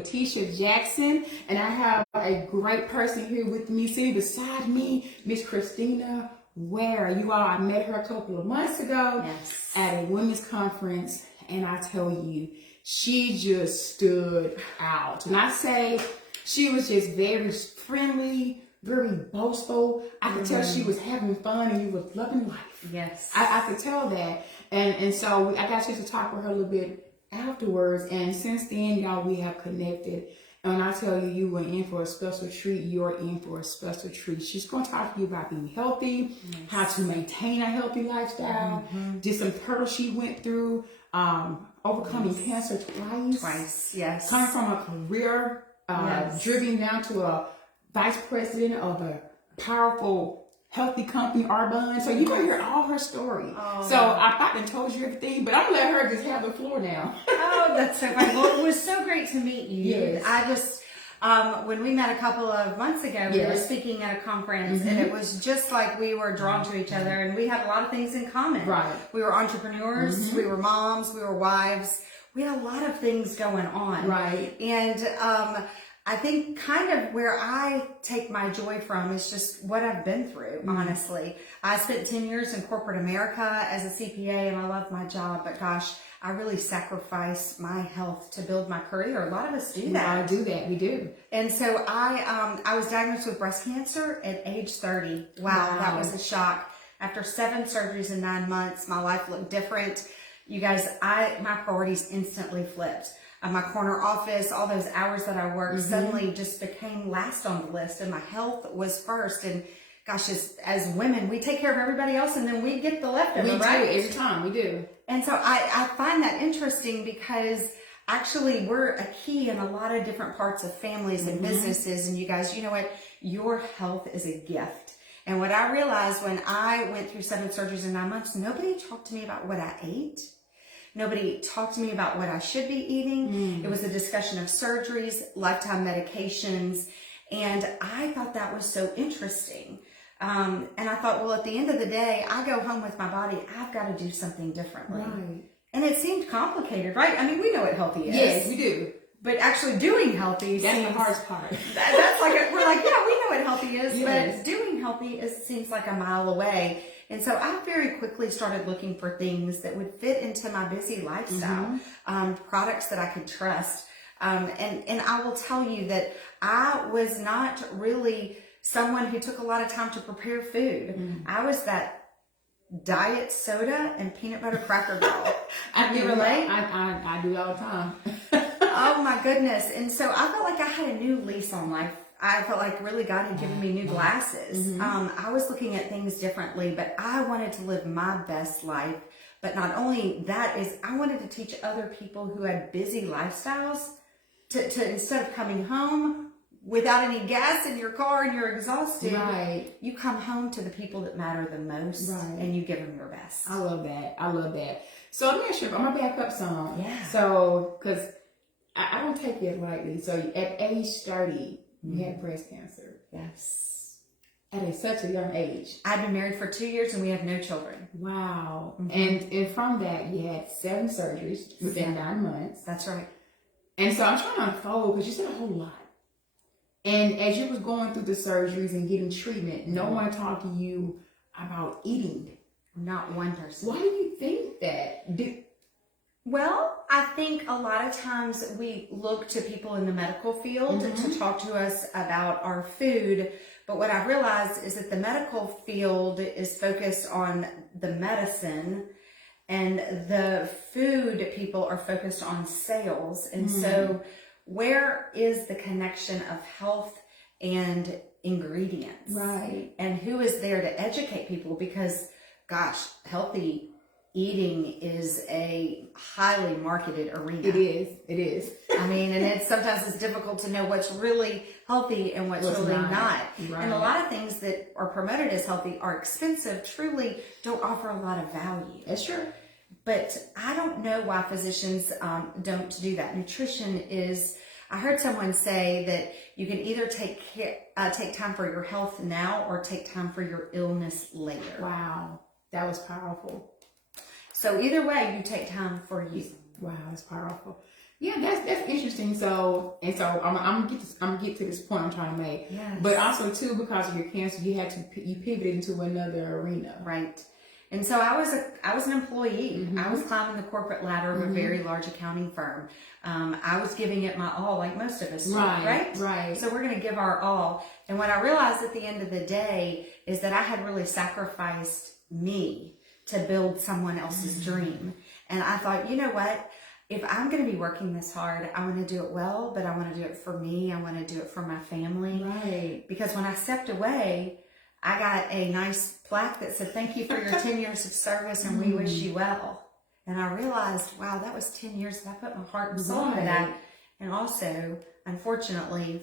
Tisha Jackson, and I have a great person here with me, sitting beside me, Miss Kristina Weir. You all, I met her a couple of months ago at a women's conference, and I tell you, she just stood out. And I say she was just very friendly, very boastful. I could tell she was having fun and you was loving life. Yes. I could tell that. And so I got a chance to talk with her a little bit afterwards. And since then, y'all, we have connected. And when I tell you, you were in for a special treat, you're in for a special treat. She's going to talk to you about being healthy, how to maintain a healthy lifestyle, just some hurdles she went through, overcoming cancer twice. Yes. Coming from a career, driven down to a vice president of a powerful, healthy company, Arbonne. So you're going to hear all her story. Oh. So I thought and told you everything, but I'm going to let her just have the floor now. Oh, that's so funny. Well, it was so great to meet you. Yes. I just, when we met a couple of months ago, we were speaking at a conference, and it was just like we were drawn to each other, and we had a lot of things in common. Right. We were entrepreneurs, we were moms, we were wives. We had a lot of things going on. Right. And I think kind of where I take my joy from is just what I've been through, honestly. I spent 10 years in corporate America as a CPA, and I love my job, but gosh, I really sacrifice my health to build my career. A lot of us do that. I do that. We do. And so I was diagnosed with breast cancer at age 30. Wow, that was a shock. After 7 surgeries in 9 months, my life looked different. You guys, my priorities instantly flipped. My corner office, all those hours that I worked suddenly just became last on the list, and my health was first. And gosh, as women, we take care of everybody else, and then we get the leftover, right? We do, every time, we do. And so I find that interesting because actually we're a key in a lot of different parts of families and businesses. And you guys, you know what? Your health is a gift. And what I realized when I went through 7 surgeries in 9 months, nobody talked to me about what I ate. Nobody talked to me about what I should be eating. It was a discussion of surgeries, lifetime medications, and I thought that was so interesting. And I thought, well, at the end of the day, I go home with my body. I've got to do something differently. Right. And it seemed complicated, right? I mean, we know what healthy is. Yes, we do. But actually doing healthy That's seems... the hardest part. That's like, we're like, yeah, we know what healthy is, Yes. but doing healthy seems like a mile away. And so I very quickly started looking for things that would fit into my busy lifestyle, products that I could trust. And I will tell you that I was not really someone who took a lot of time to prepare food. I was that diet soda and peanut butter cracker girl. I You relate? I do all the time. Oh my goodness. And so I felt like I had a new lease on life. I felt like really God had given me new glasses. I was looking at things differently, but I wanted to live my best life. But not only that is I wanted to teach other people who had busy lifestyles to instead of coming home without any gas in your car and you're exhausted, you come home to the people that matter the most and you give them your best. I love that. I love that. So let me ask you, I'm going to back up some. Yeah. So, because I don't take it lightly. So at age 30, you had breast cancer. Yes. At such a young age. I've been married for 2 years and we have no children. Wow. And from that, you had 7 surgeries within 9 months. That's right. And so I'm trying to unfold because you said a whole lot. And as you was going through the surgeries and getting treatment, no one talked to you about eating. Not one person. Why do you think that? Well, I think a lot of times we look to people in the medical field to talk to us about our food. But what I've realized is that the medical field is focused on the medicine and the food people are focused on sales. And so where is the connection of health and ingredients? Right. And who is there to educate people? Because, gosh, healthy eating is a highly marketed arena. It is. It is. I mean, and sometimes it's difficult to know what's really healthy and what's really not. Right. And a lot of things that are promoted as healthy are expensive, truly don't offer a lot of value. That's true. But I don't know why physicians don't do that. Nutrition is, I heard someone say that you can either take time for your health now or take time for your illness later. Wow. That was powerful. So either way, you take time for you. Wow, that's powerful. Yeah, that's interesting. So I'm gonna get to this point I'm trying to make. Yes. But also too, because of your cancer, you pivoted into another arena. Right. And so I was an employee. Mm-hmm. I was climbing the corporate ladder of a very large accounting firm. I was giving it my all, like most of us do, right? Right. So we're going to give our all. And what I realized at the end of the day is that I had really sacrificed me to build someone else's dream. And I thought, you know what? If I'm going to be working this hard, I want to do it well, but I want to do it for me. I want to do it for my family. Right. Because when I stepped away, I got a nice plaque that said, thank you for your 10 years of service and we wish you well. And I realized, wow, that was 10 years that I put my heart and soul into that. And also, unfortunately,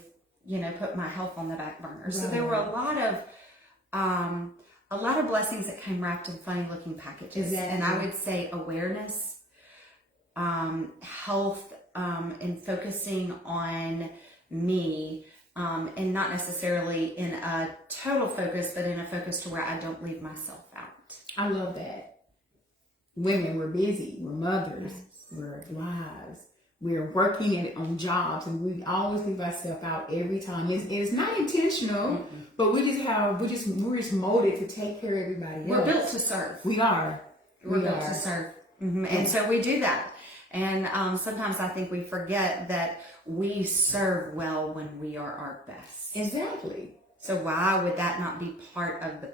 put my health on the back burner. Right. So there were a lot of blessings that came wrapped in funny looking packages. Exactly. And I would say awareness, health, and focusing on me. And not necessarily in a total focus, but in a focus to where I don't leave myself out. I love that. Women, we're busy. We're mothers. We're wives. We're working on jobs, and we always leave ourselves out every time. It's not intentional, but we're just molded to take care of everybody else. We're built to serve. We are. We're built to serve. Mm-hmm. And so we do that. And sometimes I think we forget that we serve well when we are our best. Exactly. So why would that not be part of the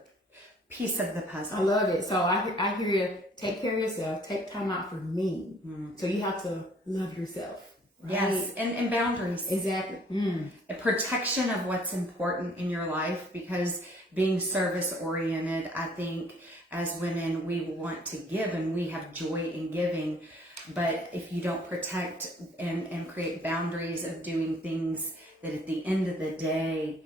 piece of the puzzle? I love it. So I hear you, take care of yourself, take time out for me. So you have to love yourself. Right? Yes, and boundaries. Exactly. A protection of what's important in your life, because being service oriented, I think as women, we want to give and we have joy in giving. But if you don't protect and create boundaries of doing things that at the end of the day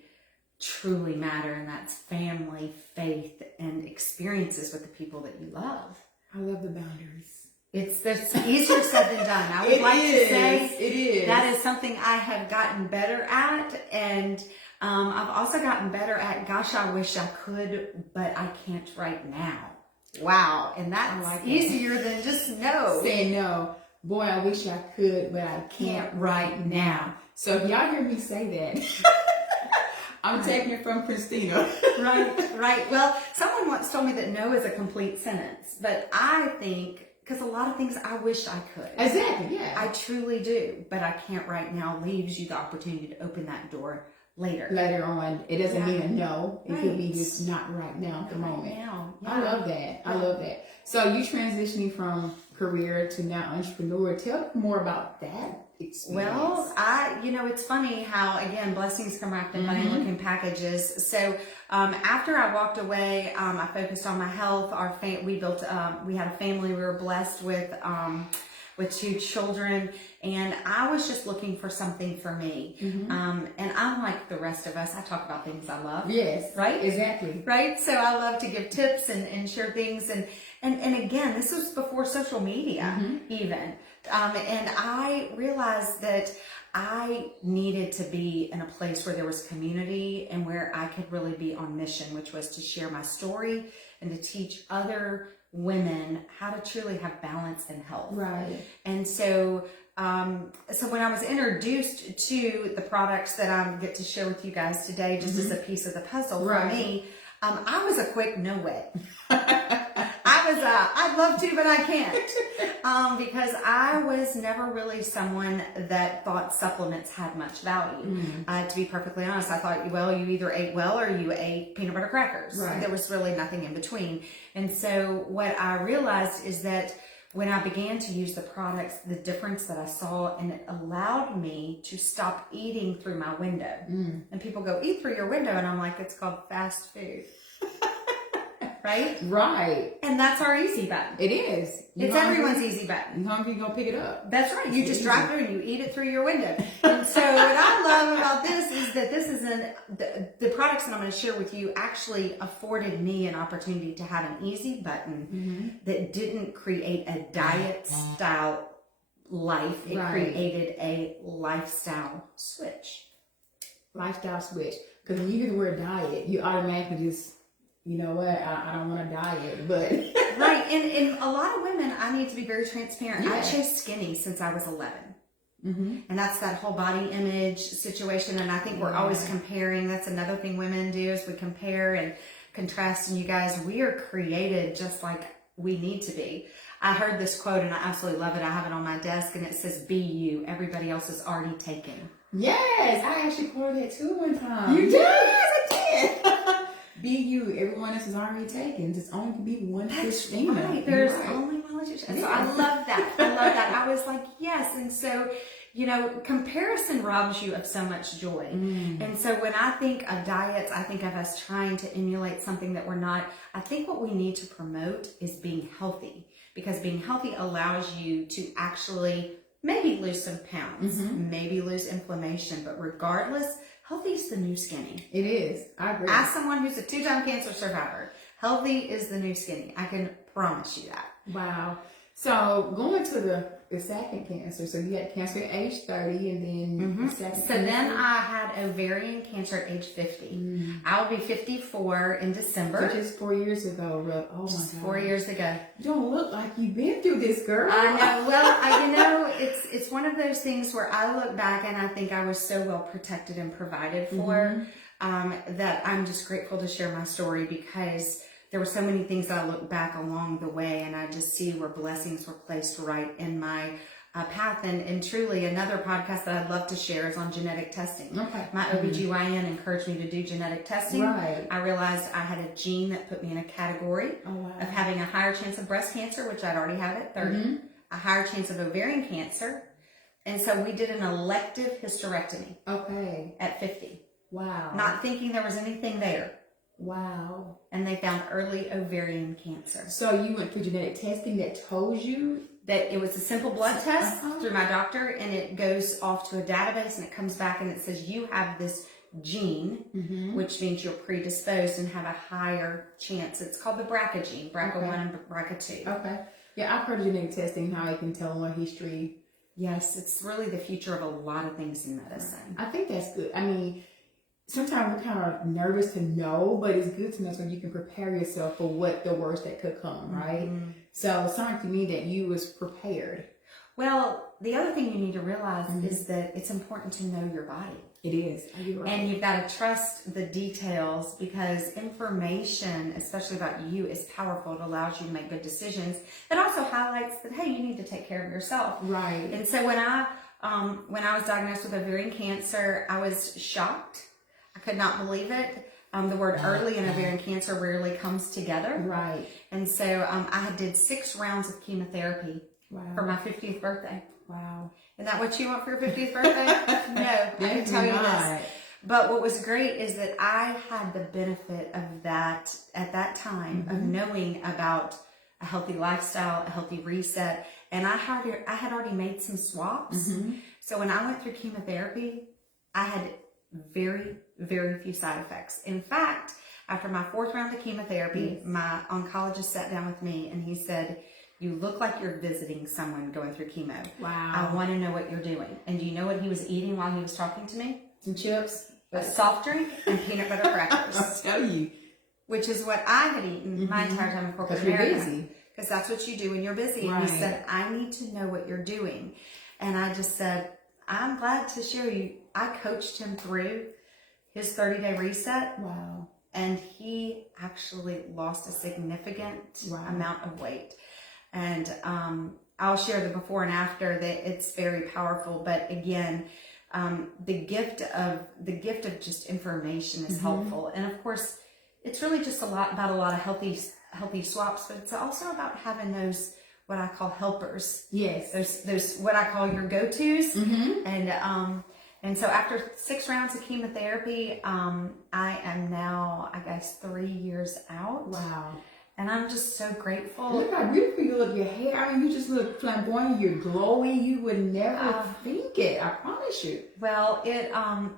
truly matter, and that's family, faith, and experiences with the people that you love. I love the boundaries. It's easier said than done. I would like to say it is. That is something I have gotten better at, and I've also gotten better at, gosh, I wish I could, but I can't right now. Wow. And that's easier than just no. Saying no. Boy, I wish I could, but I can't right now. So if y'all hear me say that, I'm taking it from Kristina. Right. Well, someone once told me that no is a complete sentence, but I think, because a lot of things I wish I could. Exactly, yeah. I truly do, but I can't right now leaves you the opportunity to open that door later. Later on. It doesn't mean a no. It could be just not right now at the moment. Now. Yeah. I love that. I love that. So you transitioning from career to now entrepreneur. Tell me more about that experience. Well, it's funny how, again, blessings come wrapped in funny looking packages. So after I walked away, I focused on my health. We had a family. We were blessed with 2 children, and I was just looking for something for me. And I'm like the rest of us. I talk about things I love. Yes. Right? Exactly. Right? So I love to give tips and share things. And again, this was before social media even. And I realized that I needed to be in a place where there was community and where I could really be on mission, which was to share my story and to teach other women how to truly have balance and health. Right. And so when I was introduced to the products that I get to share with you guys today, just as a piece of the puzzle for me, I was a quick no way. I'd love to, but I can't. Because I was never really someone that thought supplements had much value. To be perfectly honest, I thought, well, you either ate well or you ate peanut butter crackers. Right. There was really nothing in between. And so what I realized is that when I began to use the products, the difference that I saw, and it allowed me to stop eating through my window. And people go, eat through your window. And I'm like, it's called fast food. Right? Right. And that's our easy button. It is. It's everyone's easy button. You're hungry, you're going to pick it up. That's right. You just drive through and you eat it through your window. And so what I love about this is that this is the products that I'm going to share with you actually afforded me an opportunity to have an easy button that didn't create a diet style life. It created a lifestyle switch. Lifestyle switch. Because when you hear the word diet, you automatically just, you know what, I don't want to diet, but. Right. And a lot of women, I need to be very transparent. I chased skinny since I was 11. And that's that whole body image situation. And I think we're always comparing. That's another thing women do, is we compare and contrast. And you guys, we are created just like we need to be. I heard this quote and I absolutely love it. I have it on my desk and it says, "Be you. Everybody else is already taken." Yes, I actually quoted that too one time. You did? Yes, I did. Be you. Everyone else is already taken. There's only can be one Kristina. Right. There's only one. So I love that. I love that. I was like, yes. And so, you know, comparison robs you of so much joy. And so when I think of diets, I think of us trying to emulate something that we're not. I think what we need to promote is being healthy, because being healthy allows you to actually maybe lose some pounds, maybe lose inflammation, but regardless, healthy is the new skinny. It is. I agree. As someone who's a 2-time cancer survivor, healthy is the new skinny. I can promise you that. Wow. So going to the second cancer, so you had cancer at age 30 and then the second So cancer. then I had ovarian cancer at age 50. I'll be 54 in December. Which is 4 years ago. Oh my God. 4 years ago. You don't look like you've been through this, girl. I know. Well, you know, it's one of those things where I look back and I think I was so well protected and provided for that I'm just grateful to share my story, because there were so many things that I look back along the way and I just see where blessings were placed right in my path. And truly, another podcast that I'd love to share is on genetic testing. Okay. My OBGYN encouraged me to do genetic testing. Right. I realized I had a gene that put me in a category of having a higher chance of breast cancer, which I'd already had at 30, a higher chance of ovarian cancer. And so we did an elective hysterectomy at 50. Wow. Not thinking there was anything there. Wow. And they found early ovarian cancer. So you went through genetic testing that told you? That it was a simple blood test through my doctor, and it goes off to a database and it comes back and it says you have this gene, which means you're predisposed and have a higher chance. It's called the BRCA gene, BRCA1 and BRCA2. Okay. Yeah, I've heard of genetic testing, how it can tell my history. Yes, it's really the future of a lot of things in medicine. I think that's good. I mean, sometimes we're kind of nervous to know, but it's good to know so you can prepare yourself for what the worst that could come, right? So it sounded to me that you was prepared. Well, the other thing you need to realize is that it's important to know your body. It is. You're right. And you've got to trust the details, because information, especially about you, is powerful. It allows you to make good decisions. It also highlights that, hey, you need to take care of yourself. Right. And so when I was diagnosed with ovarian cancer, I was shocked. I could not believe it. The word early and ovarian cancer rarely comes together. Right. And so I did 6 rounds of chemotherapy for my 50th birthday. Wow. Isn't that what you want for your 50th birthday? No, I can tell you this. But what was great is that I had the benefit of that at that time of knowing about a healthy lifestyle, a healthy reset. And I had already made some swaps. So when I went through chemotherapy, I had very, very few side effects. In fact, after my 4th round of chemotherapy, my oncologist sat down with me and he said, "You look like you're visiting someone going through chemo. Wow. I want to know what you're doing." And do you know what he was eating while he was talking to me? Some chips. A soft drink and peanut butter crackers. I'll tell you. Which is what I had eaten my entire time in corporate America. Because that's what you do when you're busy. And he said, "I need to know what you're doing." And I just said, "I'm glad to share you." I coached him through his 30-day reset. Wow. And he actually lost a significant amount of weight. And I'll share the before and after. That it's very powerful. But again, the gift of just information is helpful. And of course, it's really just about a lot of healthy swaps, but it's also about having those what I call helpers. Yes. Those what I call your go-tos. And so after 6 rounds of chemotherapy, I am now, I guess, 3 years out. Wow. And I'm just so grateful. Look how beautiful you look. Your hair, I mean, you just look flamboyant. You're glowing. You would never think it. I promise you. Well,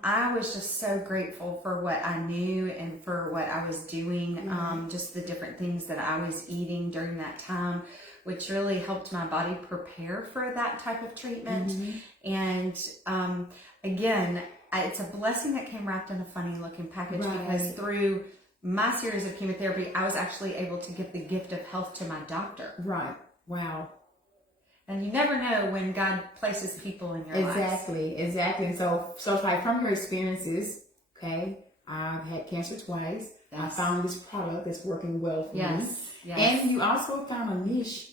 I was just so grateful for what I knew and for what I was doing. Just the different things that I was eating during that time, which really helped my body prepare for that type of treatment. And again, it's a blessing that came wrapped in a funny looking package, because through my series of chemotherapy, I was actually able to give the gift of health to my doctor. Right. Wow. And you never know when God places people in your lives. Exactly. So like from your experiences, okay, I've had cancer twice. Yes. I found this product that's working well for me. Yes. And you also found a niche,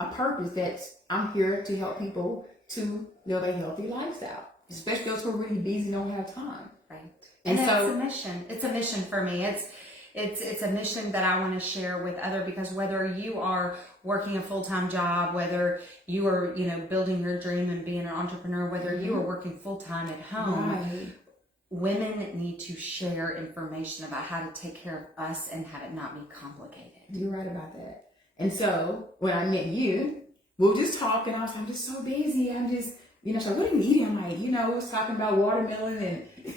a purpose that I'm here to help people to live a healthy lifestyle, especially those who are really busy and don't have time. Right. And so it's a mission. It's a mission for me. It's a mission that I want to share with others, because whether you are working a full-time job, whether you are, building your dream and being an entrepreneur, whether you are working full-time at home, women need to share information about how to take care of us and have it not be complicated. You're right about that. And so when I met you, we were just talking. I was like, I'm just so busy. I'm just, so what are you eating? I'm like, we was talking about watermelon and...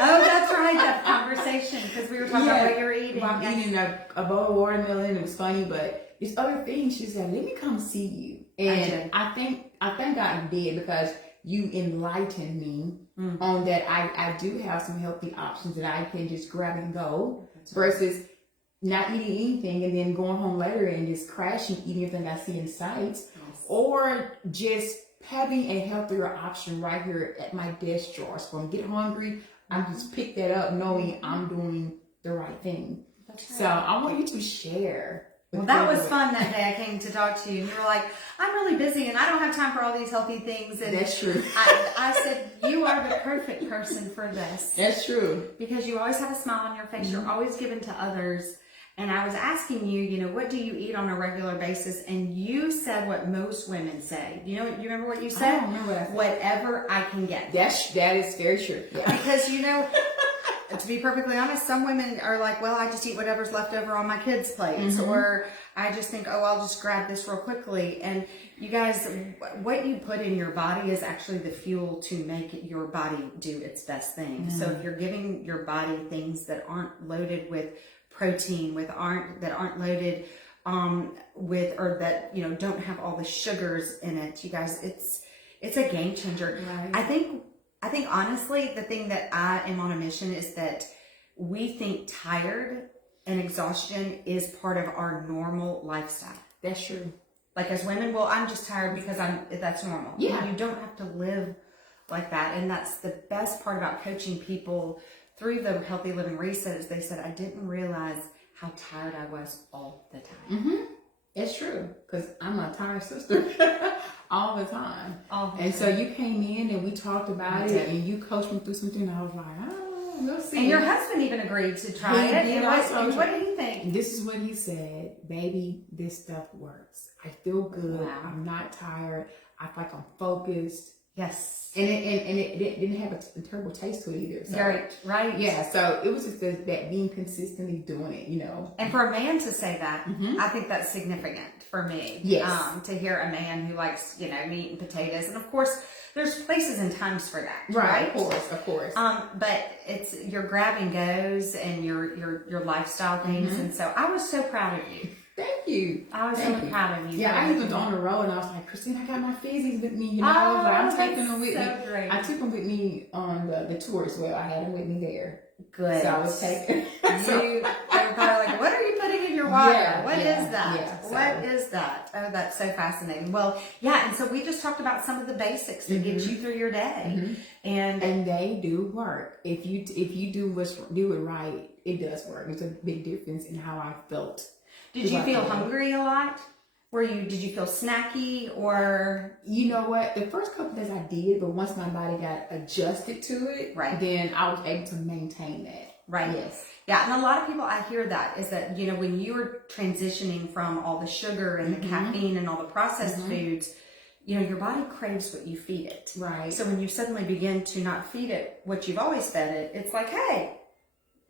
Oh, that's right, that conversation, because we were talking about what you're eating. Well, I'm eating a bowl of watermelon. It was funny, but there's other things. She said, let me come see you. And I think God did, because you enlightened me on that I do have some healthy options that I can just grab and go, versus not eating anything and then going home later and just crashing, eating everything I see in sight, or just having a healthier option right here at my desk drawer. So when I get hungry, I just pick that up knowing I'm doing the right thing. That's right. So I want you to share. Well, that was fun that day. I came to talk to you, and you were like, I'm really busy and I don't have time for all these healthy things. And that's true. I said, you are the perfect person for this. That's true. Because you always have a smile on your face. You're always giving to others. And I was asking you, what do you eat on a regular basis? And you said what most women say. You remember what you said? I don't remember what I said. Whatever I can get. That is very true. Yeah. Because, to be perfectly honest, some women are like, well, I just eat whatever's left over on my kids' plates. Or I just think, I'll just grab this real quickly. And you guys, what you put in your body is actually the fuel to make your body do its best thing. So if you're giving your body things that aren't loaded with protein, that aren't loaded with, or that don't have all the sugars in it, you guys, it's a game changer. Right. I think honestly, the thing that I am on a mission is that we think tired and exhaustion is part of our normal lifestyle. That's true. Like as women, well, I'm just tired because that's normal. Yeah. You don't have to live like that. And that's the best part about coaching people through the Healthy Living Reset, is they said, I didn't realize how tired I was all the time. It's true, because I'm a tired sister all the time. So you came in and we talked about it, and you coached me through something, and I was like, we'll see. And your husband even agreed to try it. And what did he think? This is what he said: baby, this stuff works. I feel good. Wow. I'm not tired. I feel like I'm focused. Yes. And it didn't have a terrible taste to it either. So, right. Yeah, so it was just that being consistently doing it, And for a man to say that, I think that's significant for me. Yes. To hear a man who likes, meat and potatoes. And of course, there's places and times for that. Right. Of course. But it's your grab and goes and your lifestyle things. And so I was so proud of you. Thank you. I was so proud of you. Yeah, I even on the road and I was like, Kristina, I got my fizzies with me. I was like, I'm taking them with me. Great. I took them with me on the tour as well. I had them with me there. Good. So I was taking. They were probably like, what are you putting in your water? What is that? What is that? Oh, that's so fascinating. Well, yeah, and so we just talked about some of the basics that get you through your day. And they do work. If you do it right, it does work. It's a big difference in how I felt. Did you feel hungry a lot? Did you feel snacky, or? You know what? The first couple days I did, but once my body got adjusted to it, then I was able to maintain that. Right. Yes. Yeah. And a lot of people, I hear that, is that, when you're transitioning from all the sugar and the caffeine and all the processed foods, your body craves what you feed it. Right. So when you suddenly begin to not feed it what you've always fed it, it's like, hey,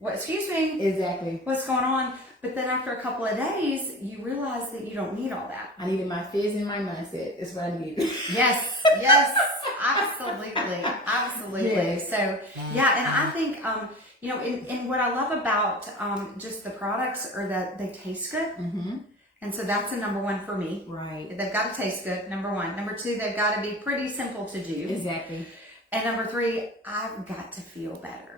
excuse me. Exactly. What's going on? But then after a couple of days, you realize that you don't need all that. I needed my fizz and my mindset. It's what I needed. Yes, absolutely. Yes. So, yeah, and I think, and what I love about just the products are that they taste good. And so that's a number one for me. Right. They've got to taste good, number one. Number two, they've got to be pretty simple to do. Exactly. And number three, I've got to feel better.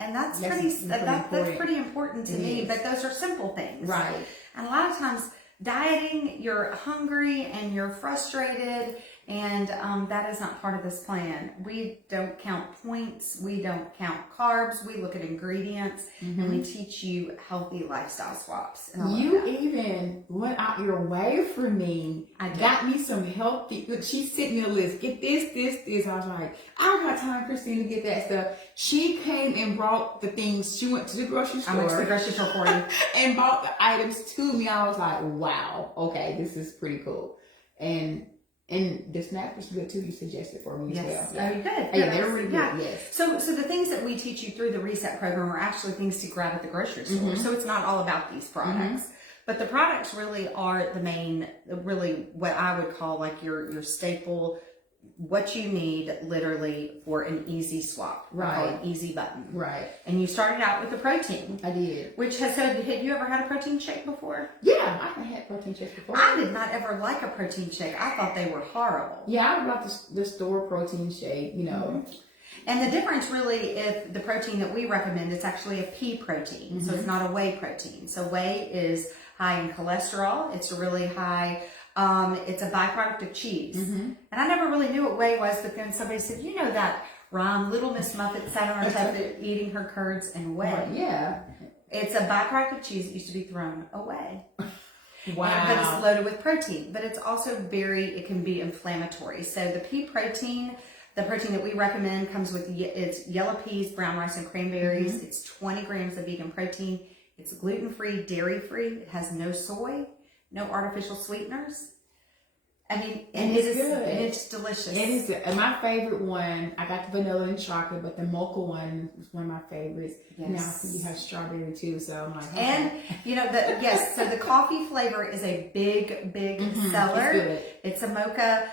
And that's pretty important to me, but those are simple things. Right. And a lot of times dieting, you're hungry and you're frustrated, and that is not part of this plan. We don't count points. We don't count carbs. We look at ingredients, and we teach you healthy lifestyle swaps. You even went out your way for me. I did. Got me some healthy. She sent me a list. Get this, this, this. I was like, I don't have time, Kristina, to get that stuff. She came and brought the things. She went to the grocery store. I went to the grocery store for you. And bought the items to me. I was like, wow, okay, this is pretty cool. And the snacks was good too. You suggested for me as well. Yeah. Oh, you good. Yeah, they're really good. Yes. So the things that we teach you through the Reset program are actually things to grab at the grocery store. So it's not all about these products, but the products really are the main, really what I would call like your staple, what you need literally for an easy swap. Right. I call it easy button. Right. And you started out with the protein. I did. Which have you ever had a protein shake before? Yeah, I had protein shakes before. I did not ever like a protein shake. I thought they were horrible. Yeah, I bought the store protein shake, you know. And the difference really, if the protein that we recommend, it's actually a pea protein. So it's not a whey protein. So whey is high in cholesterol. It's really high. It's a byproduct of cheese. And I never really knew what whey was, but then somebody said, you know that rhyme, Little Miss Muffet sat on her tuffet eating her curds and whey. Yeah. It's a byproduct of cheese that used to be thrown away. Wow. But it's loaded with protein, but it's also it can be inflammatory. So the pea protein, the protein that we recommend comes with, it's yellow peas, brown rice, and cranberries. It's 20 grams of vegan protein. It's gluten-free, dairy-free. It has no soy, no artificial sweeteners. I mean, and it's good. And it's delicious. It is good. And my favorite one, I got the vanilla and chocolate, but the mocha one is one of my favorites. Yes. Now I see you have strawberry too, so I'm like, okay. And you know so the coffee flavor is a big seller. It's good. It's a mocha,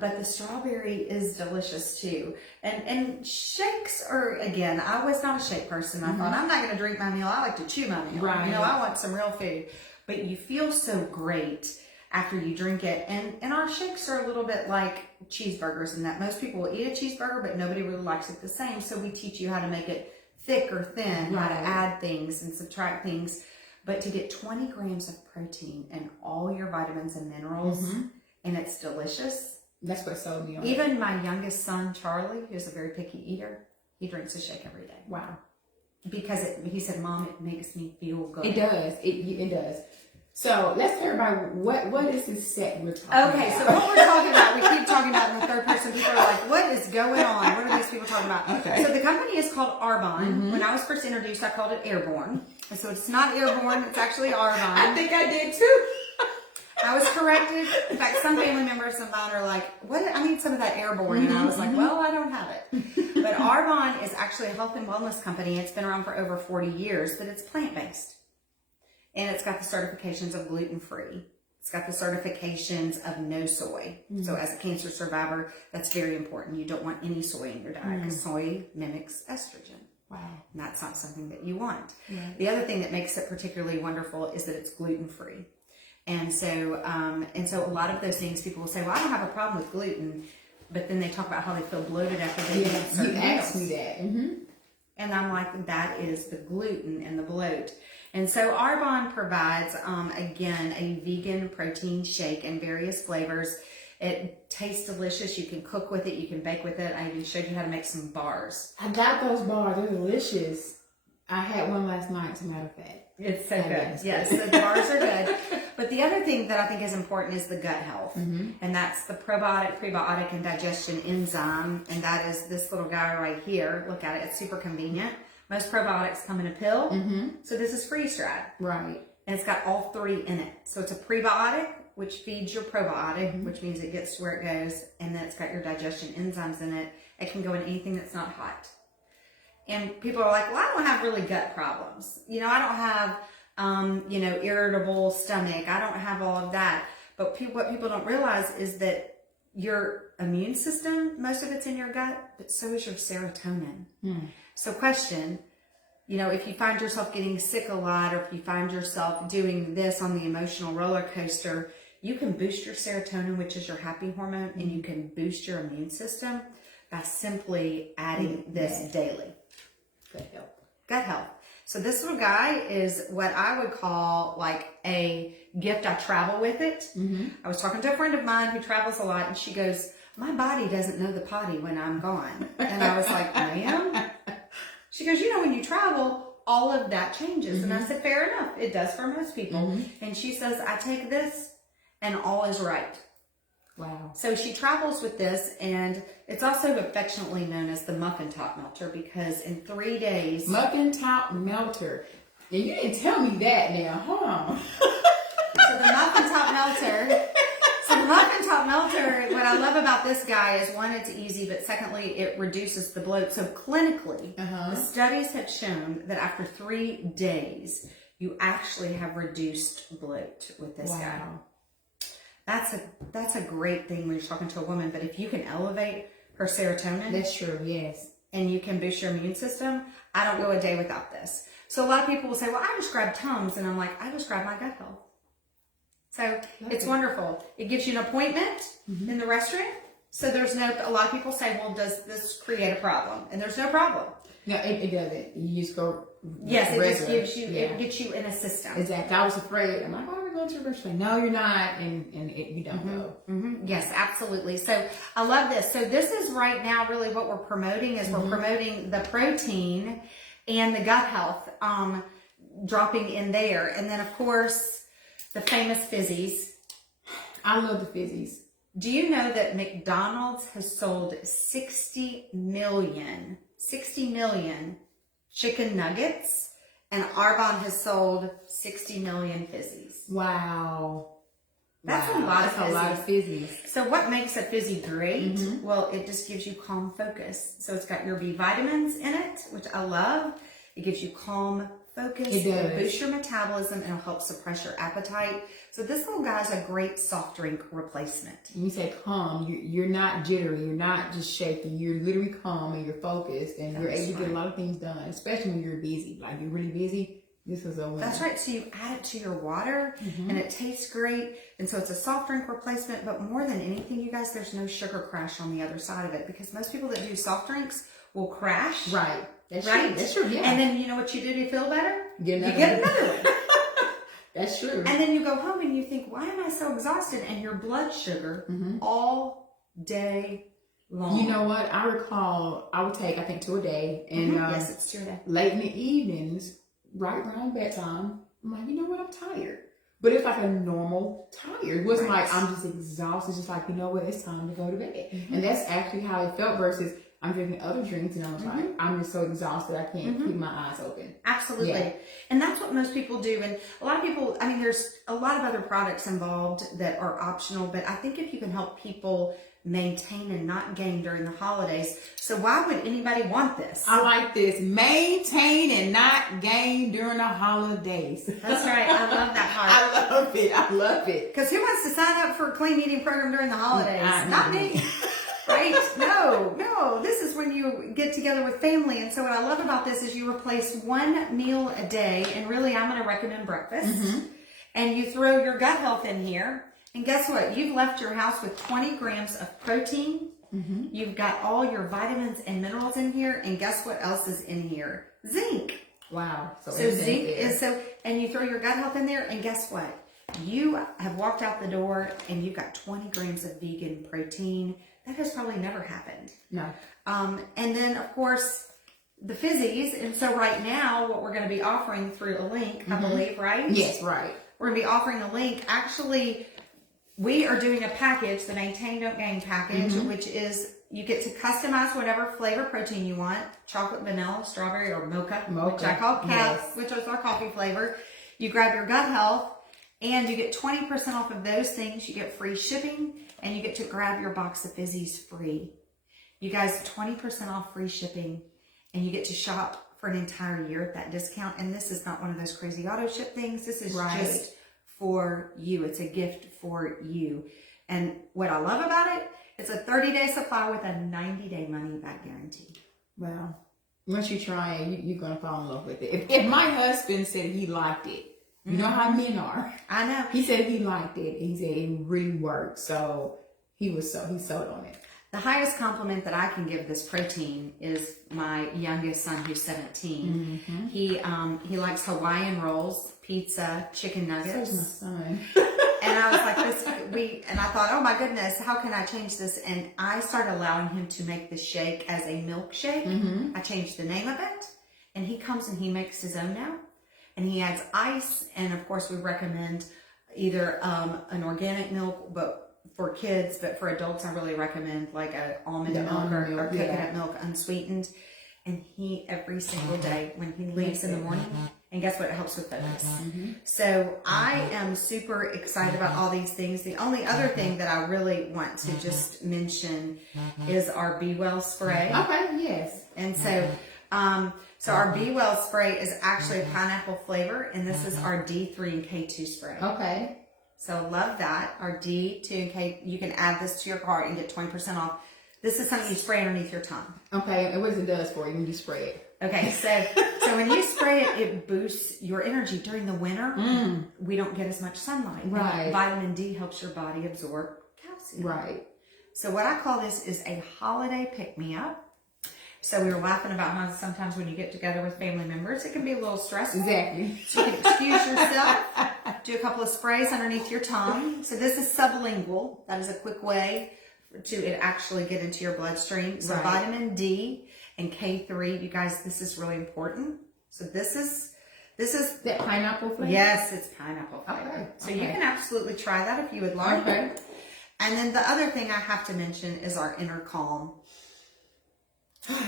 but the strawberry is delicious too. And shakes are, again, I was not a shake person. I thought, I'm not going to drink my meal. I like to chew my meal. Right. You know, I want some real food. But you feel so great after you drink it. And our shakes are a little bit like cheeseburgers in that most people will eat a cheeseburger, but nobody really likes it the same. So we teach you how to make it thick or thin, how to add things and subtract things. But to get 20 grams of protein and all your vitamins and minerals, and it's delicious. That's what sold me on Even my youngest son, Charlie, who's a very picky eater, he drinks a shake every day. Wow. Because he said, Mom, it makes me feel good. It does. It does. So let's tell everybody what is this set we're talking about. Okay, so what we're talking about, we keep talking about in the third person. People are like, what is going on? What are these people talking about? Okay. So the company is called Arbonne. When I was first introduced, I called it Airborne. So it's not Airborne, it's actually Arbonne. I think I did too. I was corrected. In fact, some family members of mine are like, what? I need some of that Airborne. And I was like, well, I don't have it. But Arbonne is actually a health and wellness company. It's been around for over 40 years, but it's plant-based. And it's got the certifications of gluten-free. It's got the certifications of no soy. So as a cancer survivor, that's very important. You don't want any soy in your diet because soy mimics estrogen. Wow. And that's not something that you want. Right. The other thing that makes it particularly wonderful is that it's gluten-free. And so a lot of those things, people will say, well, I don't have a problem with gluten, but then they talk about how they feel bloated after they eat certain You asked meals. me that. And I'm like, that is the gluten and the bloat. And so Arbonne provides, again, a vegan protein shake in various flavors. It tastes delicious. You can cook with it. You can bake with it. I even showed you how to make some bars. I got those bars. They're delicious. I had one last night, as a matter of fact. It's so good. Yes, the bars are good. But the other thing that I think is important is the gut health. And that's the probiotic, prebiotic, and digestion enzyme. And that is this little guy right here. Look at it. It's super convenient. Most probiotics come in a pill. So this is freeze-dried. Right. And it's got all three in it. So it's a prebiotic, which feeds your probiotic, which means it gets to where it goes. And then it's got your digestion enzymes in it. It can go in anything that's not hot. And people are like, well, I don't have really gut problems. You know, I don't have, irritable stomach. I don't have all of that. But what people don't realize is that your immune system, most of it's in your gut, but so is your serotonin. So question, if you find yourself getting sick a lot, or if you find yourself doing this on the emotional roller coaster, you can boost your serotonin, which is your happy hormone, and you can boost your immune system by simply adding this daily. Gut health. Gut health. So this little guy is what I would call like a gift. I travel with it. I was talking to a friend of mine who travels a lot, and she goes, my body doesn't know the potty when I'm gone. And I was like, ma'am? She goes, you know, when you travel, all of that changes. And I said, fair enough. It does for most people. And she says, I take this and all is right. Wow. So she travels with this, and it's also affectionately known as the muffin top melter, because in 3 days... Muffin top melter. And you didn't tell me that now. Hold on. So the muffin top melter... So the muffin top melter, what I love about this guy is, one, it's easy, but secondly, it reduces the bloat. So clinically, the studies have shown that after 3 days, you actually have reduced bloat with this guy. That's a great thing when you're talking to a woman, but if you can elevate her serotonin. That's true, yes. And you can boost your immune system, I don't go a day without this. So a lot of people will say, well, I just grab Tums, and I'm like, I just grab my gut health. So it's wonderful. It gives you an appointment in the restroom. So there's no, a lot of people say, well, does this create a problem? And there's no problem. No, it doesn't. You just go. Yes, it just gives you, it gets you in a system. Exactly. I was afraid. I'm like, oh, we're going to the restroom. No, you're not. And you don't go. Yes, absolutely. So I love this. So this is right now really what we're promoting is we're promoting the protein and the gut health, dropping in there. And then of course, the famous fizzies. I love the fizzies. Do you know that McDonald's has sold 60 million chicken nuggets, and Arbonne has sold 60 million fizzies? Wow. That's a lot of fizzies. So what makes a fizzy great? Well, it just gives you calm focus. So it's got your B vitamins in it, which I love. It gives you calm focus. It boosts your metabolism, and it'll help suppress your appetite. So this little guy's a great soft drink replacement. When you say calm, you're not jittery, you're not just shaky, you're literally calm and you're focused, and you're able to get a lot of things done, especially when you're busy. Like you're really busy, this is a win. That's right. So you add it to your water, and it tastes great. And so it's a soft drink replacement, but more than anything, you guys, there's no sugar crash on the other side of it, because most people that do soft drinks will crash. Right. That's right. True. That's true. Yeah. And then you know what you do to feel better? You get another one. That's true. And then you go home and you think, why am I so exhausted? And your blood sugar all day long. You know what? I recall I would take, I think, 2 a day. And yes, it's 2 a day. Late in the evenings, right around bedtime, I'm like, you know what? I'm tired. But it's like a normal tired. It wasn't like I'm just exhausted. It's just like, you know what? It's time to go to bed. And that's actually how it felt versus I'm drinking other drinks and I was like, I'm just so exhausted I can't keep my eyes open. Absolutely. Yeah. And that's what most people do. And a lot of people, I mean, there's a lot of other products involved that are optional, but I think if you can help people maintain and not gain during the holidays. So why would anybody want this? I like this. Maintain and not gain during the holidays. That's right. I love that part. I love it. I love it. Because who wants to sign up for a clean eating program during the holidays? Not me. Right? No. This is when you get together with family. And so what I love about this is you replace one meal a day. And really, I'm going to recommend breakfast. And you throw your gut health in here. And guess what? You've left your house with 20 grams of protein. You've got all your vitamins and minerals in here. And guess what else is in here? Zinc. Wow. So zinc is and you throw your gut health in there. And guess what? You have walked out the door and you've got 20 grams of vegan protein. That has probably never happened. No. And then, of course, the fizzies. And so right now, what we're going to be offering through a link, I believe, right? Yes, right. We're going to be offering a link. Actually, we are doing a package, the Maintain Don't Gain package, which is you get to customize whatever flavor protein you want. Chocolate, vanilla, strawberry, or mocha. Which I call which is our coffee flavor. You grab your gut health, and you get 20% off of those things. You get free shipping, and you get to grab your box of fizzies free. You guys, 20% off free shipping, and you get to shop for an entire year at that discount. And this is not one of those crazy auto ship things. This is just for you. It's a gift for you. And what I love about it, it's a 30-day supply with a 90-day money-back guarantee. Wow. Once you try it, you're going to fall in love with it. If my husband said he liked it, you know how men are. I know. He said he liked it. And he said it really worked. So he sold on it. The highest compliment that I can give this protein is my youngest son, who's 17. Mm-hmm. He likes Hawaiian rolls, pizza, chicken nuggets. So is my son. And I was like, and I thought, oh my goodness, how can I change this? And I started allowing him to make the shake as a milkshake. Mm-hmm. I changed the name of it, and he comes and he makes his own now. And he adds ice, and of course we recommend either an organic milk, but for kids, but for adults, I really recommend like a almond milk or coconut milk unsweetened. And he, every single day when he leaves in the morning, and guess what? It helps with focus. Mm-hmm. So I am super excited about all these things. The only other thing that I really want to just mention is our Be Well spray. Okay, yes. And so, so our Be Well spray is actually a pineapple flavor, and this is our D3 and K2 spray. Okay. So love that. Our D2 and K, you can add this to your cart and get 20% off. This is something you spray underneath your tongue. Okay, and what does it do for you when you spray it? Okay, so when you spray it, it boosts your energy. During the winter, we don't get as much sunlight. Right. And vitamin D helps your body absorb calcium. Right. So what I call this is a holiday pick-me-up. So we were laughing about how sometimes when you get together with family members, it can be a little stressful. Exactly. So you can excuse yourself, do a couple of sprays underneath your tongue. So this is sublingual. That is a quick way to it actually get into your bloodstream. So vitamin D and K3, you guys, this is really important. So this is that pineapple flavor? Yes, it's pineapple flavor. Okay. So you can absolutely try that if you would like. Okay. And then the other thing I have to mention is our Inner Calm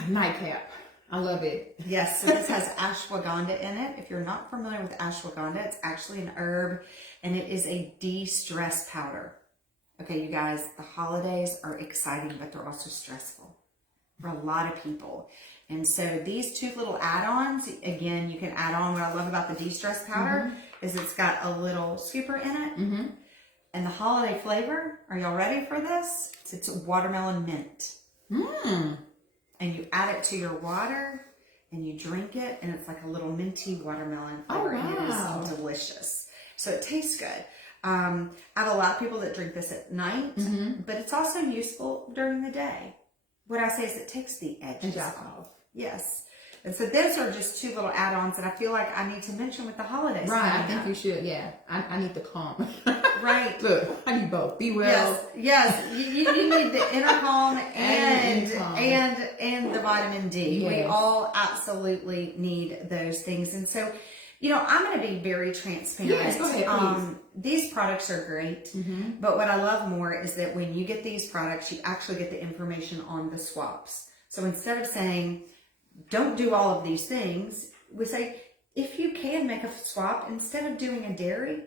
nightcap. I love it. Yes, so this has ashwagandha in it. If you're not familiar with ashwagandha, it's actually an herb, and it is a de-stress powder. Okay, you guys, the holidays are exciting, but they're also stressful for a lot of people. And so these two little add-ons, again, you can add on. What I love about the de-stress powder is it's got a little scooper in it. Mm-hmm. And the holiday flavor, are y'all ready for this? It's watermelon mint. And you add it to your water and you drink it, and it's like a little minty watermelon flavor. And it is delicious. So it tastes good. I have a lot of people that drink this at night, but it's also useful during the day. What I say is it takes the edges off. Yes. And so those are just two little add-ons that I feel like I need to mention with the holidays. Right, I think you should, yeah. I need the calm. Right. Look, I need both. Be well. Yes. You need the Inner Calm and the vitamin D. Yes. We all absolutely need those things. And so, you know, I'm going to be very transparent. Yes, go ahead, please. These products are great, but what I love more is that when you get these products, you actually get the information on the swaps. So instead of saying, don't do all of these things, we say, if you can make a swap, instead of doing a dairy,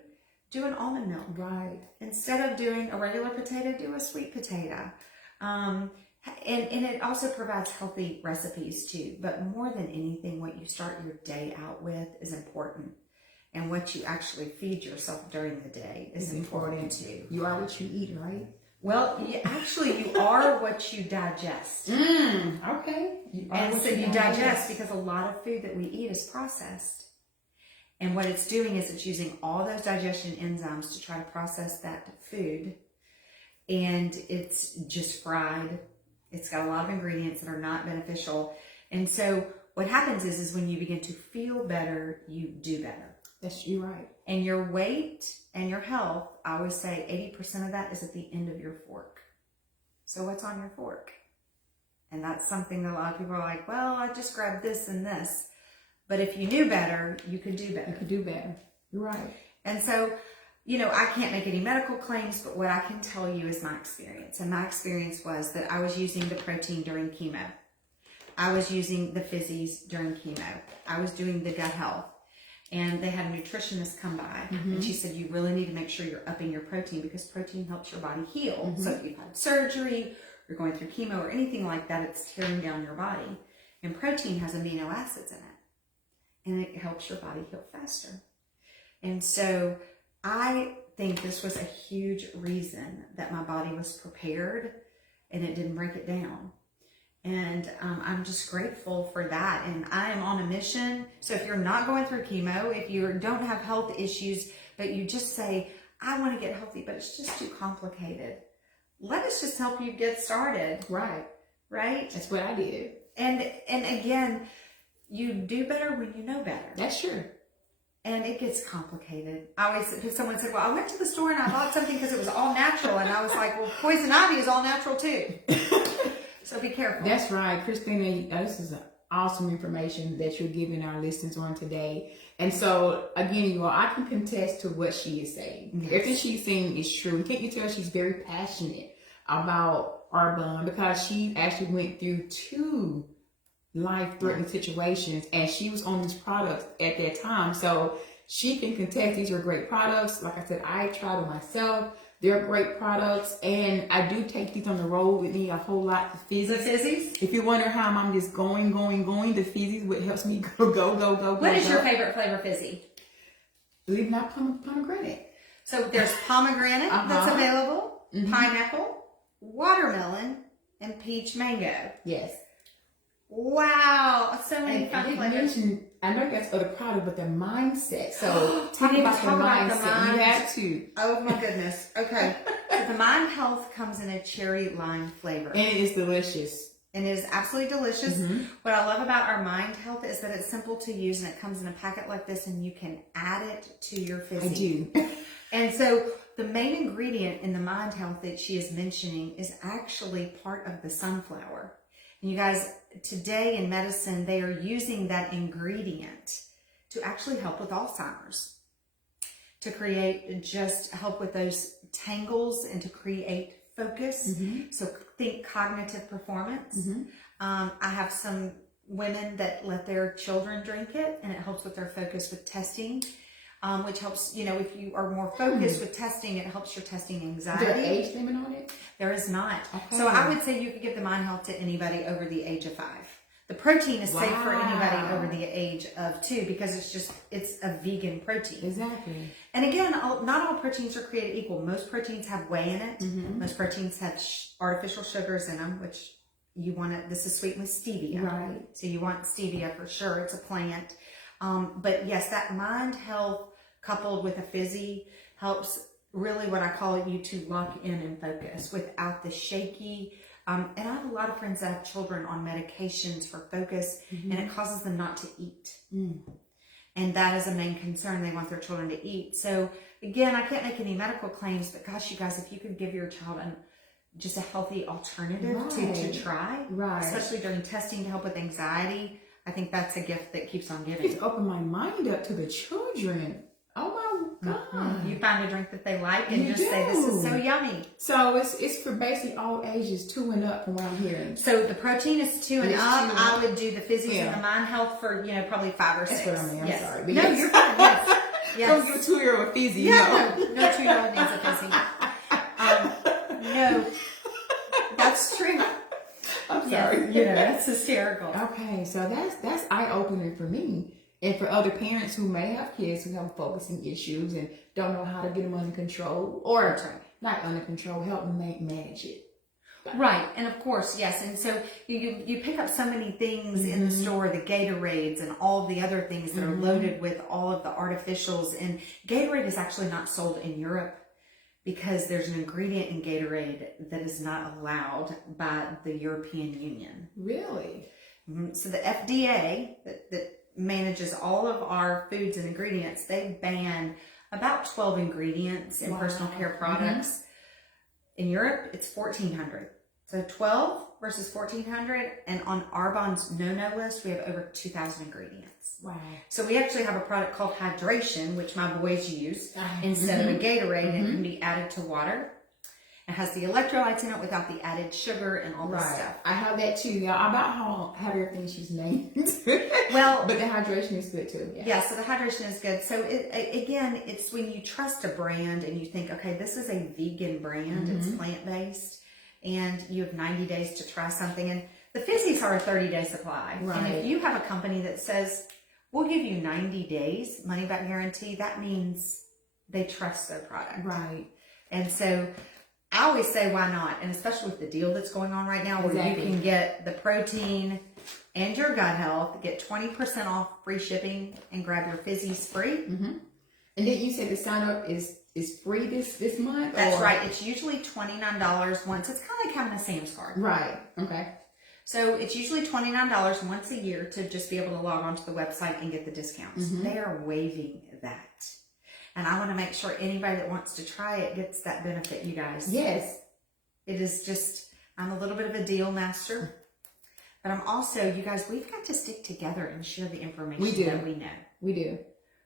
do an almond milk. Right. Instead of doing a regular potato, do a sweet potato. And it also provides healthy recipes too. But more than anything, what you start your day out with is important. And what you actually feed yourself during the day is important too. You are what you eat, right? Well, you are what you digest. Okay. And so you digest because a lot of food that we eat is processed. And what it's doing is it's using all those digestion enzymes to try to process that food. And it's just fried. It's got a lot of ingredients that are not beneficial. And so what happens is when you begin to feel better, you do better. You're right. And your weight and your health, I always say 80% of that is at the end of your fork. So what's on your fork? And that's something that a lot of people are like, well, I just grabbed this and this. But if you knew better, you could do better. You could do better. You're right. And so, you know, I can't make any medical claims, but what I can tell you is my experience. And my experience was that I was using the protein during chemo. I was using the fizzies during chemo. I was doing the gut health. And they had a nutritionist come by, and she said, you really need to make sure you're upping your protein because protein helps your body heal. So if you've had surgery, you're going through chemo or anything like that, it's tearing down your body. And protein has amino acids in it, and it helps your body heal faster. And so I think this was a huge reason that my body was prepared and it didn't break it down. And I'm just grateful for that. And I am on a mission. So if you're not going through chemo, if you don't have health issues, but you just say, I want to get healthy, but it's just too complicated. let us just help you get started. Right. Right? That's what I did. And again, you do better when you know better. That's true. And it gets complicated. I always, if someone said, well, I went to the store and I bought something because it was all natural. And I was like, well, poison ivy is all natural too. So be careful. That's right. Kristina, this is awesome information that you're giving our listeners on today. And so, again, you all, I can contest to what she is saying. Yes. Everything she's saying is true. And can't you tell she's very passionate about Arbonne, because she actually went through 2 life-threatening situations, and she was on these products at that time. So she can contest these are great products. Like I said, I tried them myself. They're great products, and I do take these on the road with me a whole lot. The fizzies. The fizzies? If you wonder how I'm just going, the fizzies, what helps me go. What is your favorite flavor fizzy? Believe it or not, pomegranate. So there's pomegranate that's available, pineapple, watermelon, and peach mango. Yes. Wow, so many fun flavors. I know that's other product, but the mindset. So talk about the mindset. You have to. Oh my goodness. Okay. So the Mind Health comes in a cherry lime flavor. And it is delicious. And it is absolutely delicious. What I love about our Mind Health is that it's simple to use, and it comes in a packet like this, and you can add it to your fizzy. I do. And so the main ingredient in the Mind Health that she is mentioning is actually part of the sunflower. And you guys, today in medicine, they are using that ingredient to actually help with Alzheimer's, to create, just help with those tangles and to create focus. So think cognitive performance. I have some women that let their children drink it, and it helps with their focus with testing. Which helps, if you are more focused with testing, it helps your testing anxiety. Is there an age limit on it? There is not. Okay. So I would say you could give the Mind Health to anybody over the age of 5. The protein is safe for anybody over the age of 2 because it's a vegan protein. Exactly. And again, not all proteins are created equal. Most proteins have whey in it. Most proteins have artificial sugars in them, which you want to, this is sweetened with stevia. Right. So you want stevia for sure. It's a plant. But yes, that Mind Health coupled with a fizzy helps really what I call you to lock in and focus without the shaky. And I have a lot of friends that have children on medications for focus, and it causes them not to eat. And that is a main concern. They want their children to eat. So again, I can't make any medical claims, but gosh, you guys, if you could give your child just a healthy alternative to try, especially during testing to help with anxiety, I think that's a gift that keeps on giving. It's opened my mind up to the children. Oh my God. You find a drink that they like and say, this is so yummy. So it's for basically all ages, 2 and up from what I'm hearing. So the protein is 2 and up. I would do the fizzies and the Mind Health for, probably 5 or 6. That's what I mean. I'm sorry. But no, you're fine. Yes. Don't give a 2-year-old a fizzy. Yeah, no 2-year-old needs a fizzy. No, that's true. I'm sorry. That's hysterical. Okay, so that's eye-opening for me. And for other parents who may have kids who have focusing issues and don't know how to get them under control, or not under control, help them manage it. Right, and of course, yes. And so you pick up so many things in the store, the Gatorades and all the other things that are loaded with all of the artificials. And Gatorade is actually not sold in Europe because there's an ingredient in Gatorade that is not allowed by the European Union. Really? So the FDA that manages all of our foods and ingredients, they ban about 12 ingredients in personal care products. In Europe, it's 1,400. So 12 versus 1,400. And on Arbonne's no-no list, we have over 2,000 ingredients. Wow. So we actually have a product called Hydration, which my boys use instead of a Gatorade, and it can be added to water. It has the electrolytes in it without the added sugar and all this stuff. I have that too. Yeah, about how everything she's named. Well, but the hydration is good too. Yeah, so the hydration is good. So again, it's when you trust a brand and you think, okay, this is a vegan brand, it's plant-based, and you have 90 days to try something. And the fizzies are a 30-day supply. Right. And if you have a company that says, we'll give you 90 days money back guarantee, that means they trust their product. Right. And so I always say, why not? And especially with the deal that's going on right now, where you can get the protein and your gut health, get 20% off free shipping, and grab your fizzies free. And then you said the sign up is free this month? That's right. It's usually $29 once. It's kind of like having a Sam's card. Right. Okay. So it's usually $29 once a year to just be able to log onto the website and get the discounts. They are waiving that. And I want to make sure anybody that wants to try it gets that benefit, you guys. Yes. It is just, I'm a little bit of a deal master. But I'm also, you guys, we've got to stick together and share the information that we know. We do.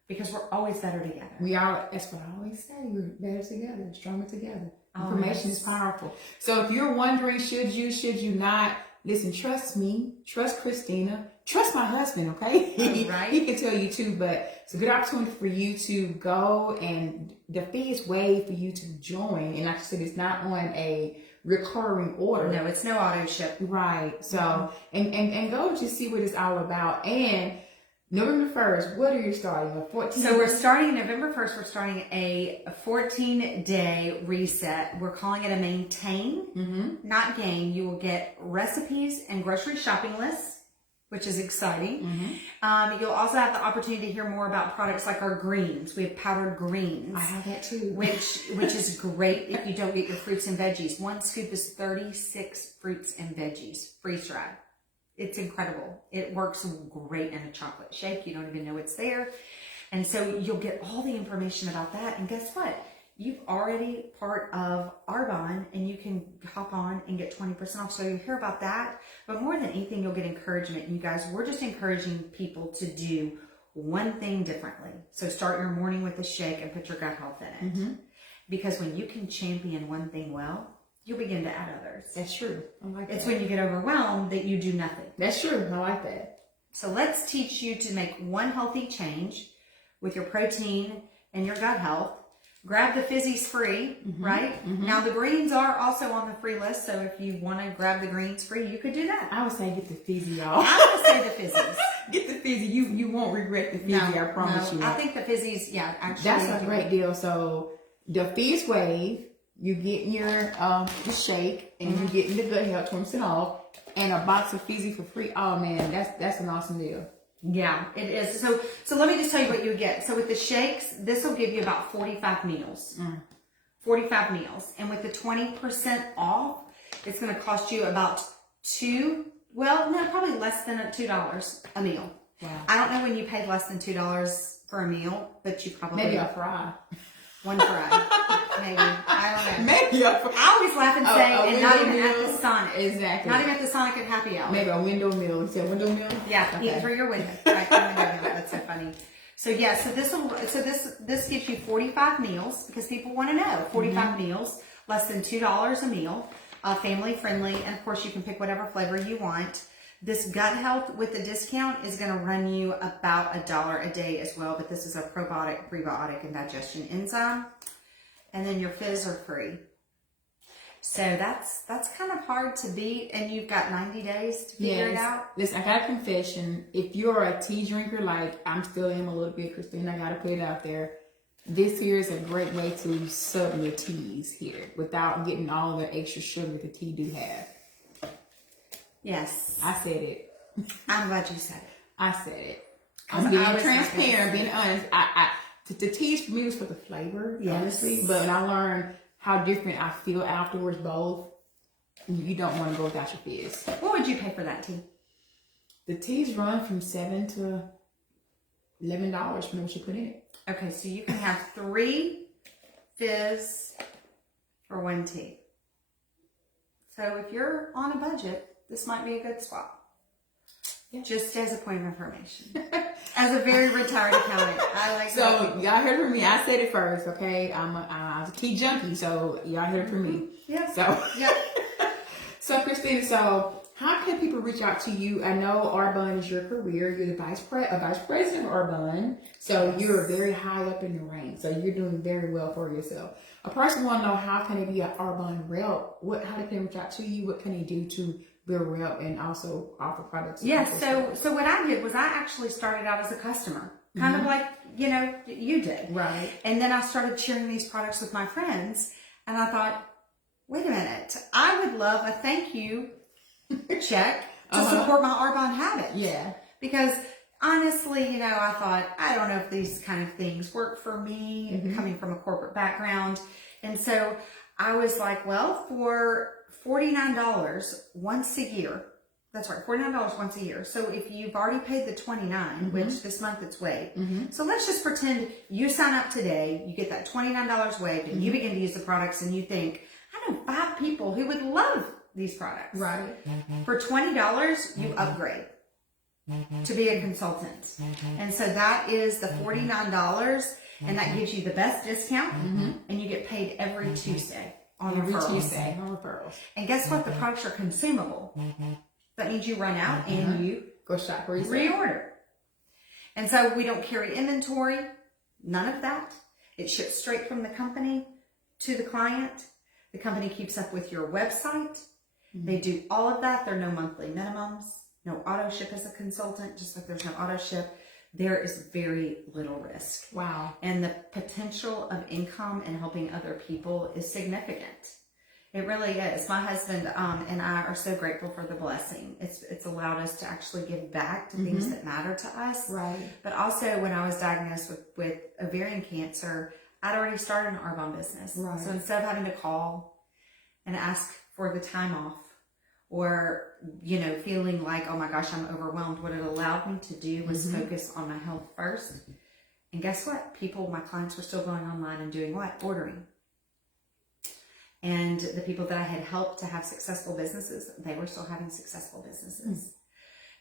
Because we're always better together. We are, that's what I always say, we're better together, stronger together. Information is powerful. So if you're wondering, should you not, listen, trust me, trust Kristina, trust my husband, okay? Right. He can tell you too, but it's a good opportunity for you to go, and the fee is waived for you to join. And like I said, it's not on a recurring order. No, it's no auto ship. Right. So, and go to see what it's all about. And November 1st, what are you starting? 14? So we're starting November 1st. We're starting a 14-day reset. We're calling it a maintain, not gain. You will get recipes and grocery shopping lists, which is exciting. You'll also have the opportunity to hear more about products like our greens. We have powdered greens. I have that too. Which is great if you don't get your fruits and veggies. One scoop is 36 fruits and veggies, freeze-dried. It's incredible. It works great in a chocolate shake. You don't even know it's there. And so you'll get all the information about that. And guess what? You've already part of Arbonne, and you can hop on and get 20% off. So you'll hear about that. But more than anything, you'll get encouragement. You guys, we're just encouraging people to do one thing differently. So start your morning with a shake and put your gut health in it. Because when you can champion one thing well, you'll begin to add others. That's true. I like It's that. when you get overwhelmed that you do nothing. That's true. I like that. So let's teach you to make one healthy change with your protein and your gut health. Grab the fizzies free, right? Now the greens are also on the free list, so if you want to grab the greens free, you could do that. I would say get the fizzy off. I would say the fizzies. Get the fizzy. You won't regret the fizzy, I promise you. I think the fizzies, actually. That's a great deal. So the fee is waived. You get your shake, and you get the good health 20% off, and a box of fizzy for free. Oh man, that's an awesome deal. Yeah, it is. So let me just tell you what you get. So with the shakes, this will give you about 45 meals. 45 meals. And with the 20% off, it's going to cost you about probably less than $2 a meal. Wow. I don't know when you paid less than $2 for a meal, but you probably... Maybe a fry. One fry. Maybe. I don't know. Maybe a fry. I always laugh and say, and not even at the Sonic. Exactly. Not even at the Sonic at happy hour. Maybe a window meal. You said window meal? Yeah, Okay. eat through your window. Right, through your window. That's so funny. So yeah, this gives you 45 meals, because people want to know 45 meals, less than $2 a meal, family friendly, and of course you can pick whatever flavor you want. This gut health with the discount is going to run you about $1 a day as well, but this is a probiotic, prebiotic, and digestion enzyme. And then your fizz are free. So that's kind of hard to beat, and you've got 90 days to figure it out. Listen, I got a confession. If you're a tea drinker, like I'm still am a little bit, Kristina, I got to put it out there. This here is a great way to sub your teas here without getting all the extra sugar the tea do have. Yes. I said it. I'm glad you said it. I said it. I'm being transparent, being honest. The teas for me was for the flavor, honestly. But when I learned how different I feel afterwards, both, you don't want to go without your fizz. What would you pay for that tea? The teas run from $7 to $11 for what you put in it. Okay, so you can have 3 fizz for 1 tea. So if you're on a budget, this might be a good spot. Yeah. Just as a point of information. As a very retired accountant. I like So y'all heard from me. I said it first, okay? I'm a tea junkie, so y'all heard from me. Yeah. So, yeah. So Kristina, so how can people reach out to you? I know Arbonne is your career. You're the vice president of Arbonne. So you're very high up in the ranks. So you're doing very well for yourself. A person want to know, how can they be an Arbonne rep? How can they reach out to you? What can they do to be a rep and also offer products? Yes. So what I did was I actually started out as a customer, kind of like, you did. Right. And then I started sharing these products with my friends, and I thought, wait a minute, I would love a thank you check to support my Arbonne habit. Yeah. Because honestly, you know, I thought, I don't know if these kind of things work for me, coming from a corporate background. And so I was like, well, for $49 once a year, that's right, $49 once a year. So if you've already paid the $29, which this month it's waived. So let's just pretend you sign up today, you get that $29 waived, and you begin to use the products, and you think, I know 5 people who would love these products. Right. For $20, you upgrade to be a consultant. And so that is the $49, and that gives you the best discount, and you get paid every Tuesday on referrals. And guess what? The products are consumable. That means you run out and you go shop where you reorder. And so we don't carry inventory, none of that. It ships straight from the company to the client. The company keeps up with your website. They do all of that. There are no monthly minimums, no auto ship as a consultant, just like there's no auto ship. There is very little risk. Wow. And the potential of income and helping other people is significant. It really is. My husband and I are so grateful for the blessing. It's allowed us to actually give back to things that matter to us. Right. But also, when I was diagnosed with ovarian cancer, I'd already started an Arbonne business. Right. So instead of having to call and ask for the time off, or, you know, feeling like, oh my gosh, I'm overwhelmed, what it allowed me to do was focus on my health first. And guess what? My clients were still going online and doing what? Ordering. And the people that I had helped to have successful businesses, they were still having successful businesses.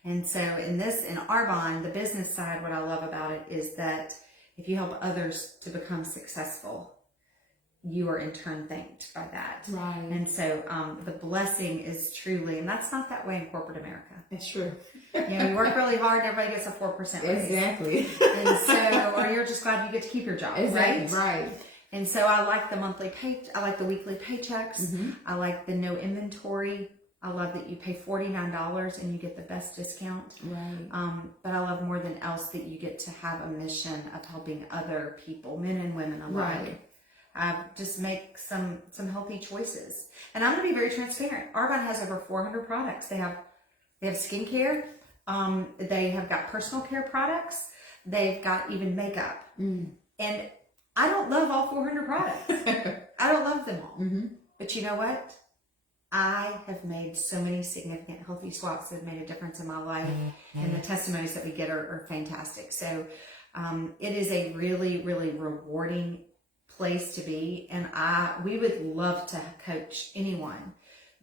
And so in Arbonne, the business side, what I love about it is that if you help others to become successful, you are in turn thanked by that. Right. And so the blessing is truly, and that's not that way in corporate America. That's true. You know, you work really hard, everybody gets a 4% raise. Exactly. And so, or you're just glad you get to keep your job, Exactly. Right. And so I like the I like the weekly paychecks. I like the no inventory. I love that you pay $49 and you get the best discount. Right. But I love more than else that you get to have a mission of helping other people, men and women alike. Right. Just make some healthy choices. And I'm going to be very transparent. Arbonne has over 400 products. They have skincare. They have got personal care products. They've got even makeup. And I don't love all 400 products. I don't love them all. But you know what? I have made so many significant healthy swaps that have made a difference in my life. And the testimonies that we get are fantastic. So it is a really, really rewarding place to be. And we would love to coach anyone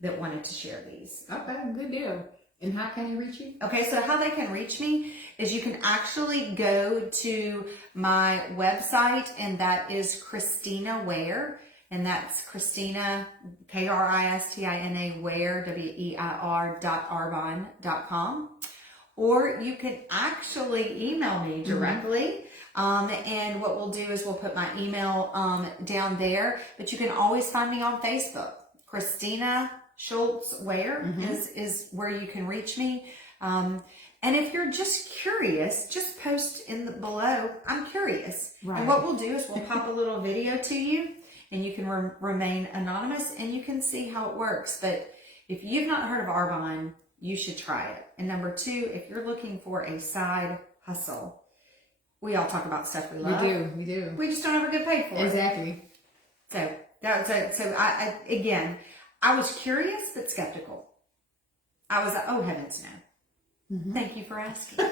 that wanted to share these. Okay, good deal. And how can they reach you? Okay, so how they can reach me is you can actually go to my website, and that is Kristina Weir, and that's Kristina, Kristina Weir, WEIR.arbonne.com. Or you can actually email me directly. And what we'll do is we'll put my email down there, but you can always find me on Facebook. Kristina Schultz Weir is where you can reach me. And if you're just curious, just post below, I'm curious. Right. And what we'll do is we'll pop a little video to you, and you can remain anonymous, and you can see how it works. But if you've not heard of Arbonne, you should try it. And number 2, if you're looking for a side hustle, we all talk about stuff we love. We do. We just don't ever get paid for it. Exactly. So I was curious but skeptical. I was like, oh heavens no. Thank you for asking.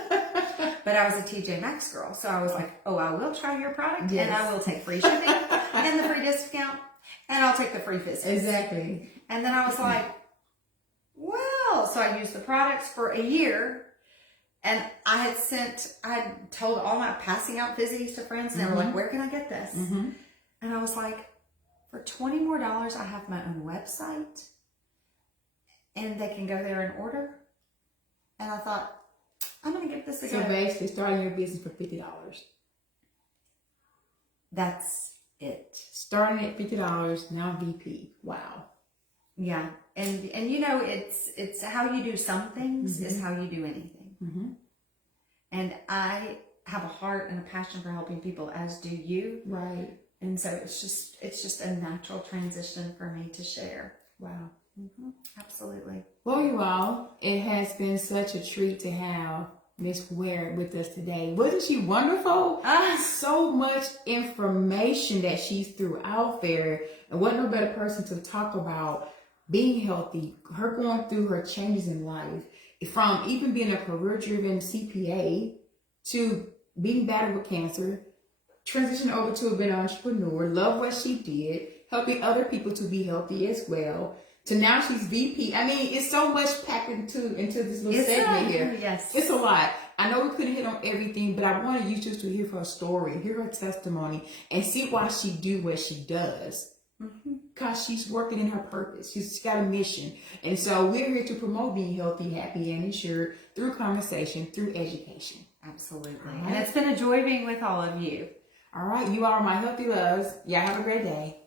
But I was a TJ Maxx girl, so I was like, oh, I will try your product, and I will take free shipping and the free discount, and I'll take the free physics. Exactly. And then I was like, well, so I used the products for a year, and I had told all my passing out fizzies to friends, and they were like, where can I get this? And I was like, for $20 more, I have my own website, and they can go there and order. And I thought, I'm going to give this a go. So basically, starting your business for $50. That's it. Starting at $50, now VP. Wow. Yeah. And you know, it's how you do some things is how you do anything. And I have a heart and a passion for helping people, as do you. Right. And so it's just a natural transition for me to share. Wow. Absolutely. Well, you all, it has been such a treat to have Miss Weir with us today. Wasn't she wonderful? So much information that she's threw out there. And what no better person to talk about being healthy, her going through her changes in life, from even being a career-driven CPA to being battled with cancer, transition over to being an entrepreneur, love what she did, helping other people to be healthy as well. To now she's VP. I mean, it's so much packed into this little segment here. Yes. It's a lot. I know we couldn't hit on everything, but I wanted you just to hear her story, hear her testimony, and see why she do what she does. Because she's working in her purpose. She's got a mission. And so we're here to promote being healthy, happy, and insured through conversation, through education. Absolutely. Right. And it's been a joy being with all of you. All right. You are my healthy loves. Y'all have a great day.